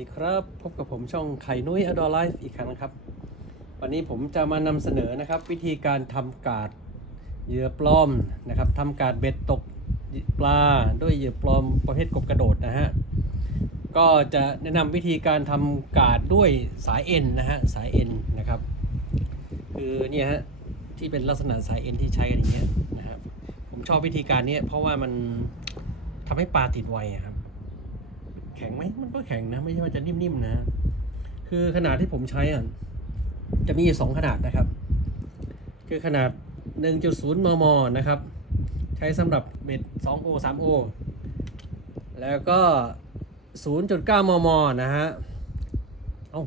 ดีครับ พบกับผมช่องไข่นุ้ยอดอ l ไลฟ์อีกครั้งนะครับ วันนี้ผมจะมานำเสนอนะครับ วิธีการทำกาดเหยื่อปลอมนะครับทำกาดเบ็ดตกปลาด้วยเหยื่อปลอมประเภทกบกระโดดนะฮะก็จะแนะนำวิธีการทำกาดด้วยสายเอ็นนะฮะสายเอ็นนะครับคือเนี่ยฮะที่เป็นลักษณะสายเอ็นที่ใช้กันอย่างเงี้ยนะครับผมชอบวิธีการนี้เพราะว่ามันทำให้ปลาติดไวอะครับ แข็งไหมมันก็แข็งนะ ไม่ใช่ว่าจะนิ่มๆนะ คือขนาดที่ผมใช้อะจะมีสองขนาดนะครับ คือขนาด 1.0 มม นะครับ ใช้สำหรับเบ็ด 2O 3O แล้วก็ 0.9 มม นะฮะ เอ้า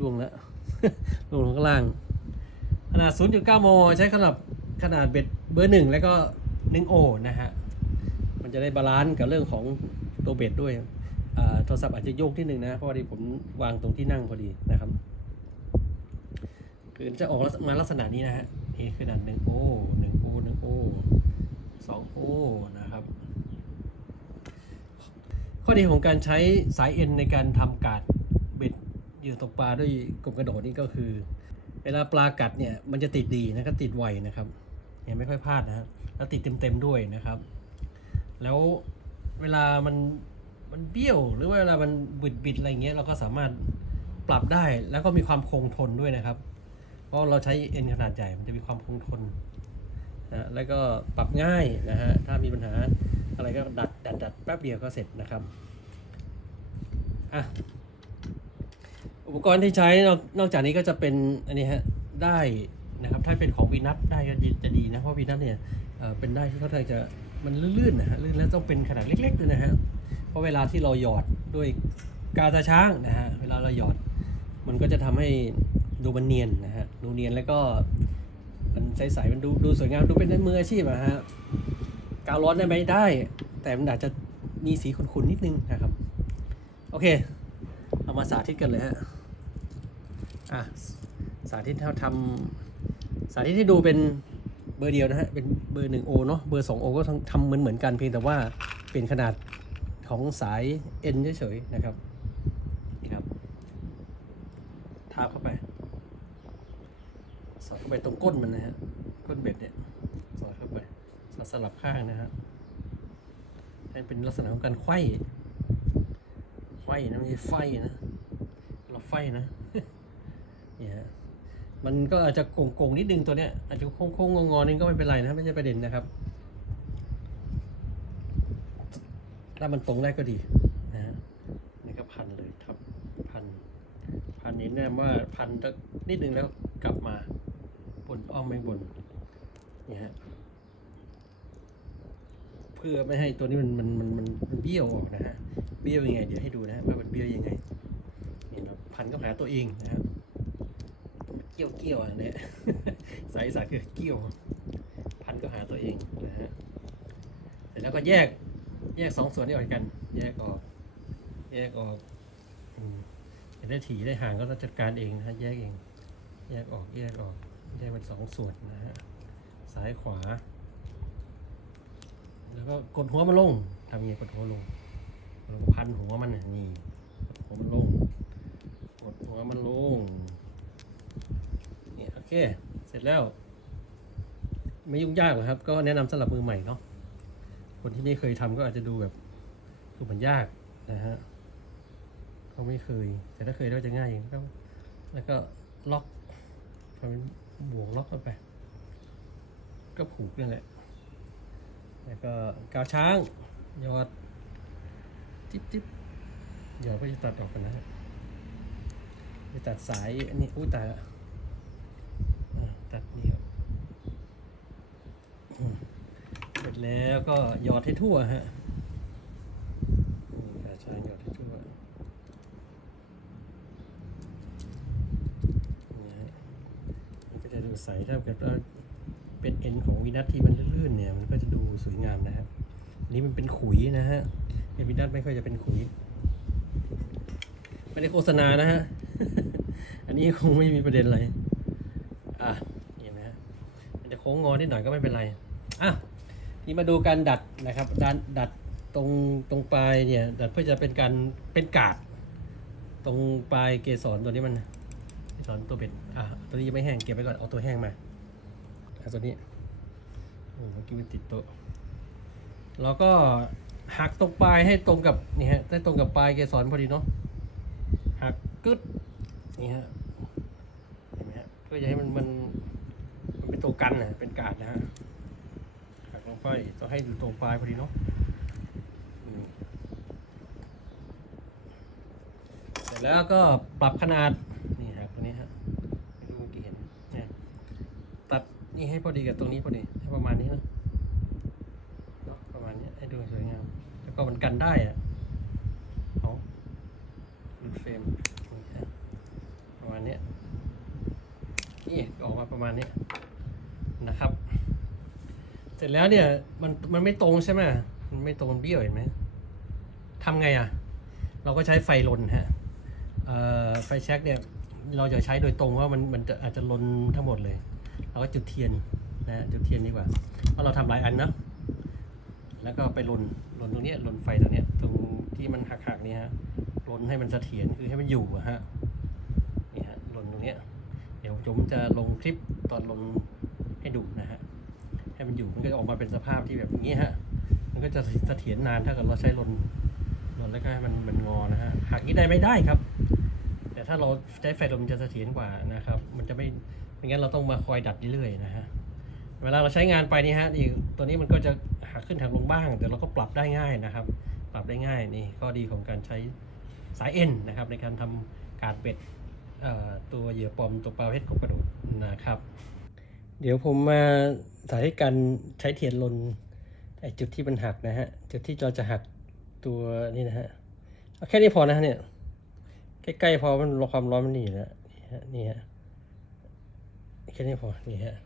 ล่วงแล้วล่วงลงข้างล่าง ขนาด 0.9 มม ใช้สำหรับขนาดเบ็ดเบอร์หนึ่งแล้วก็ 1O นะฮะ มันจะได้บาลานซ์กับเรื่องของตัวเบ็ดด้วย โทรศัพท์อาจจะโยกที่หนึ่งนะ เพราะว่าผมวางตรงที่นั่งพอดีนะครับ คือจะออกมาลักษณะนี้นะฮะนี่คือดันหนึ่งโอหนึ่งโอหนึ่งโอสองโอนะครับ ข้อดีของการใช้สายเอ็นในการทำการดเบ็ดเยื่อตกปลาด้วยกบกระโดดนี่ก็คือ เวลาปลากัดเนี่ยมันจะติดดีนะครับติดไวนะครับเนี่ยไม่ค่อยพลาดนะฮะแล้วติดเต็มๆด้วยนะครับ แล้วเวลามัน มันเบี้ยว หรือว่าเวลามันบิดบิดอะไรเงี้ยเราก็สามารถปรับได้แล้วก็มีความคงทนด้วยนะครับ เพราะเราใช้เอ็นขนาดใหญ่มันจะมีความคงทนนะแล้วก็ปรับง่ายนะฮะถ้ามีปัญหาอะไรก็ดัดดัดดัดแป๊บเดียวก็เสร็จนะครับอะอุปกรณ์ที่ใช้นอกจากนี้ก็จะเป็นอันนี้ฮะได้นะครับถ้าเป็นของวีนัทได้ก็จะดีนะเพราะวีนัทเนี่ยเป็นได้ที่เขาจะมันลื่นๆนะฮะลื่นแล้วต้องเป็นขนาดเล็กๆด้วยนะฮะ ราะเวลาที่เราหยอดด้วยกาตาช้างนะฮะ เวลาเราหยอด มันก็จะทำให้ดูมันเนียนนะฮะ ดูเนียนแล้วก็มันใสๆมันดูดูสวยงาม ดูเป็นมืออาชีพอะฮะ กาวร้อนได้ไหมได้ แต่มันอาจจะมีสีขุ่นๆนิดนึงนะครับ โอเค เรามาสาธิตกันเลยฮะ อะ สาธิตเท่าทำสาธิตที่ดูเป็นเบอร์เดียวนะฮะ เป็นเบอร์หนึ่งโอเนาะ เบอร์สองโอก็ทำเหมือนเหมือนกันเพียงแต่ว่าเป็นขนาด ของสายเอ็นเฉยๆนะครับครับทาบเข้าไป สอดเข้าไปตรงก้นมันนะฮะก้นเบ็ดเนี่ยสอดเข้าไปสอดสลับข้างนะฮะให้เป็นลักษณะของการไขว้ไขว้นะไม่ใช่ไฟนะเราไฟนะเนี่ยฮะมันก็อาจจะโกงๆนิดนึงตัวเนี้ยอาจจะโค้งๆงอๆนึงก็ไม่เป็นไรนะไม่ใช่ประเด็นนะครับ ถ้ามันตรงได้ก็ดีนะฮะนี่ก็พันเลยครับพันพันนี้แนะนำว่าพันนิดนึงแล้วกลับมาบนอ้อมไม่บนนี่ฮะเพื่อไม่ให้ตัวนี้มันมันมันมันมันเบี้ยวออกนะฮะเบี้ยวยังไง เดี๋ยวให้ดูนะฮะว่ามันเบี้ยวยังไงนี่เราพันก็หาตัวเองนะครับเกี่ยวเกี่ยวอันเนี้ยสายสายคือเกี่ยว พันก็หาตัวเองนะฮะเสร็จแล้วก็แยก แยกสองส่วนนี้ออกกัน แยกออก แยกออกอืมจะได้ถี่ได้ห่างก็เราจัดการเองนะฮะแยกเอง แยกออกแยกออกแยกเป็นสองส่วนนะฮะซ้ายขวา แล้วก็กดหัวมันลงทำยังไงกดหัวลงลงพันหัวมันนี่กดหัวมันลงกดหัวมันลงนี่โอเค เสร็จแล้ว ไม่ยุ่งยากหรอกครับ ก็แนะนำสำหรับมือใหม่เนาะ คนที่ไม่เคยทำก็อาจจะดูแบบดูเหมือนยากนะฮะเขาไม่เคย แต่ถ้าเคยก็จะง่ายก็แล้วก็ล็อกทำเป็นบ่วงล็อกเข้าไป ก็ผูกนั่นแหละ แล้วก็กาวช้างหยอดจิ๊บจิ๊บหยอดก็จะตัดออกกันนะจะตัดสายอันนี้อุ้ยตายละอะตัดนี่ออกอืมเสร็ จแล้วก็หยอดให้ทั่วฮะนี่กาวช้างหยอดให้ทั่วนะฮะมันก็จะดูใสถ้าเกิดว่าเป็นเอ็นของวินัทที่มันลื่นๆเนี่ยมันก็จะดูสวยงามนะฮะอันนี้มันเป็นขุยนะฮะเอ็นวินัทไม่ค่อยจะเป็นขุยไม่ได้โฆษณานะฮะ อันนี้คงไม่มีประเด็นอะไร อะเห็นไหมฮะ มันจะโค้งงอนิดหน่อยก็ไม่เป็นไร อะ นี่มาดูการดัดนะครับดัดดัดตรงตรงปลายเนี่ยดัดเพื่อจะเป็นการเป็นกาดตรงปลายเกสรตัวนี้มันเกสรตัวเบ็ดอะตัวนี้ยังไม่แห้งเก็บไว้ก่อนเอาตัวแห้งมาเอาตัวนี้โอ้เมื่อกี้มันติดโต๊ะเราก็หักตรงปลายให้ตรงกับนี่ฮะให้ตรงกับปลายเกสรพอดีเนาะหักกึดนี่ฮะเห็นไหมฮะเพื่อจะให้มันมันมันเป็นตัวกันนะเป็นกาดนะฮะ ลงไปต้องให้อยู่ตรงปลายพอดีเนาะเสร็จแล้วก็ปรับขนาดนี่ครับตัวนี้ฮะไม่รู้เมื่อกี้เห็นเนี่ยตัดนี่ให้พอดีกับตรงนี้พอดีให้ประมาณนี้นะเนาะประมาณนี้ให้ดูสวยงาม แล้วก็มันกันได้อะเอาหลุดเฟรมนี่ฮะประมาณเนี้ยนี่ออกมาประมาณนี้นะครับ เส ร็จแล้วเนี่ยมันมันไม่ตรงใช่ไหมมันไม่ตรงเบี้ยวเห็นไหมทำไงอะ เราก็ใช้ไฟลนฮะไฟแช็กเนี่ยเราจะใช้โดยตรงเพราะมันมันจะอาจจะลนทั้งหมดเลย เราก็จุดเทียนนะจุดเทียนดีกว่า เพราะเราทำหลายอันเนาะแล้วก็ไปลนลนตรงนี้ลนไฟตรงนี้ตรงที่มันหักๆเนี่ฮะลนให้มันเสถียรคือให้มันอยู่ฮะนี่ฮะลนตรงนี้เดี๋ยวผมจะลงคลิปตอนลนให้ดูนะฮะ ให้มันอยู่มันก็จะออกมาเป็นสภาพที่แบบนี้ฮะ มันก็จะเสถียรนานถ้าเกิดเราใช้ลนลนแล้วก็ให้มันมันงอนะฮะหักนี้ได้ไม่ได้ครับ แต่ถ้าเราใช้ไฟลมจะเสถียรกว่านะครับ มันจะไม่ไม่งั้นเราต้องมาคอยดัดเรื่อยๆนะฮะเวลาเราใช้งานไปนี่ฮะนี่ตัวนี้มันก็จะหักขึ้นหักลงบ้าง แต่เราก็ปรับได้ง่ายนะครับ ปรับได้ง่ายนี่ข้อดีของการใช้สายเอ็นนะครับ ในการทำการเป็ดตัวเหยื่อปลอมตัวปลาเพชรกบกระโดดนะครับ เดี๋ยวผมมา สาธิตการใช้เทียนลนไอจุดที่มันหักนะฮะ จุดที่เราจะหักตัวนี่นะฮะเอาแค่นี้พอนะะเนี่ย ใกล้ๆพอมันความร้อนมันหนีแล้วนี่ฮะนี่ฮะแค่นี้พอนี่ฮะ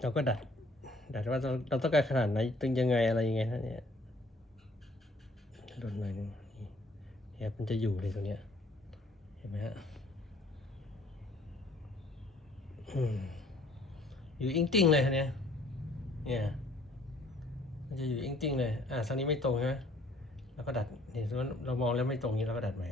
เราก็ดัดดัดว่าเราเราต้องการขนาดไหนตึงยังไงอะไรยังไงฮะเนี่ยโดนหน่อยหนึงนี่เนี่ยมันจะอยู่เลยตรงเนี้ยเห็นไหมฮะอืม อยู่อิงติ่งเลยฮะเนี่ยเนี่ยมันจะอยู่อิงติ่งเลย อ่าทางนี้ไม่ตรงใช่ไหมแล้วก็ดัดนี่สมมติเรามองแล้วไม่ตรงนี้เราก็ดัดใหม่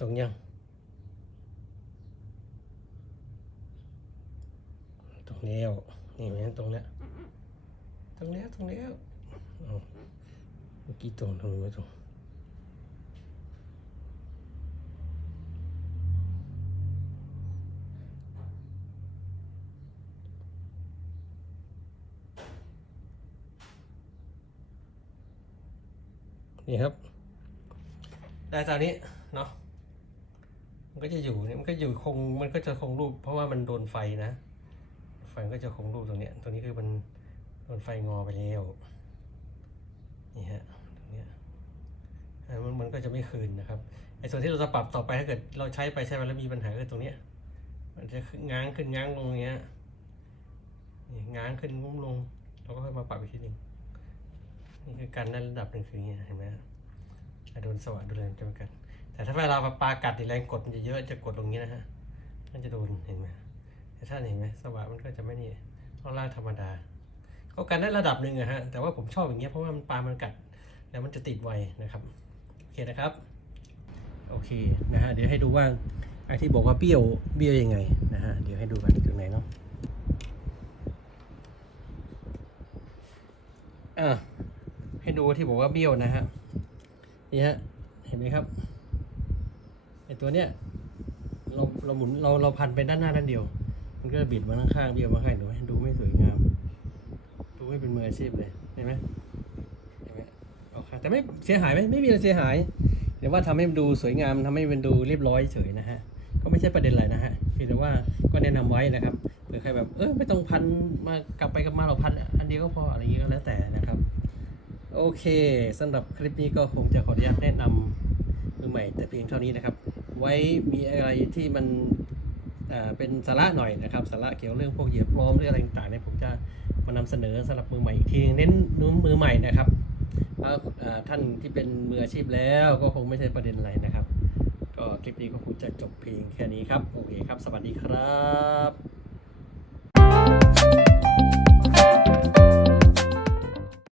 ตรงยังตรงแล้วนี่ไหมตรงเนี้ยตรงแล้วตรงแล้วเอเมื่อกี้ตรงทำไมไม่ตรง นี่ครับ ได้ตอนนี้เนาะมันก็จะอยู่เนี่ยมันก็อยู่คงมันก็จะคงรูป เพราะว่ามันโดนไฟนะไฟก็จะคงรูปตรงเนี้ยตรงนี้คือมันโดนไฟงอไปแล้วนี่ฮะตรงเนี้ยมันมันก็จะไม่คืนนะครับไอ้ส่วนที่เราจะปรับต่อไปถ้าเกิดเราใช้ไปใช้มาแล้วมีปัญหาก็คือตรงเนี้ยมันจะง้างขึ้นง้างลงอย่างเงี้ยนี่ง้างขึ้นงุ้มลงเราก็ค่อยมาปรับอีกทีหนึ่ง นี่คือการได้ระดับหนึ่งคืออย่างเงี้ยเห็นไหมอะโดนสวัสดโดนอะไรมันจะไม่กัดแต่ถ้าเวลาปลากัดแรงกดมันจะเยอะจะกดตรงนี้นะฮะมันจะโดนเห็นไหมแต่ถ้าเห็นไหมสวัสดมันก็จะไม่นี่ต้องล่างธรรมดาก็กันได้ระดับหนึ่งอะฮะแต่ว่าผมชอบอย่างเงี้ยเพราะว่ามันปลามันกัด แล้วมันจะติดไวนะครับโอเคนะครับโอเคนะฮะเดี๋ยวให้ดูว่าไอ้ที่บอกว่าเบี้ยวเบี้ยวยังไงนะฮะเดี๋ยวให้ดูกันถึงไหนเนาะอะ ให้ดูที่บอกว่าเบี้ยวนะฮะนี่ฮะเห็นไหมครับไอตัวเนี้ยเราเราหมุนเราเราพันไปด้านหน้าด้านเดียว มันก็บิดมาข้างๆเบี้ยวมาข้างดูไหมดูไม่สวยงาม ดูไม่เป็นมืออาชีพเลยเห็นไหมเห็นไหมโอเคแต่ไม่เสียหายไหมไม่มีอะไรเสียหายเดี๋ยวว่าทำให้มันดูสวยงามทำให้มันดูเรียบร้อยเฉยนะฮะก็ไม่ใช่ประเด็นอะไรนะฮะเพียงแต่ว่าก็แนะนำไว้นะครับเผื่อใครแบบเออไม่ต้องพันมากลับไปกลับมาเราพันอันเดียวก็พออะไรอย่างเงี้ยก็แล้วแต่นะครับ โอเคสำหรับคลิปนี้ก็คงจะขออนุญาตแนะนำมือใหม่แต่เพียงเท่านี้นะครับ ไว้มีอะไรที่มันเป็นสาระหน่อยนะครับสาระเกี่ยวเรื่องพวกเหยียบปลอมหรืออะไรต่างๆเนี่ยผมจะมานำเสนอสำหรับมือใหม่อีกทีเน้นนุ่มมือใหม่นะครับถ้าท่านที่เป็นมืออาชีพแล้วก็คงไม่ใช่ประเด็นอะไรนะครับ ก็คลิปนี้ก็คงจะจบเพียงแค่นี้ครับโอเคครับ สวัสดีครับ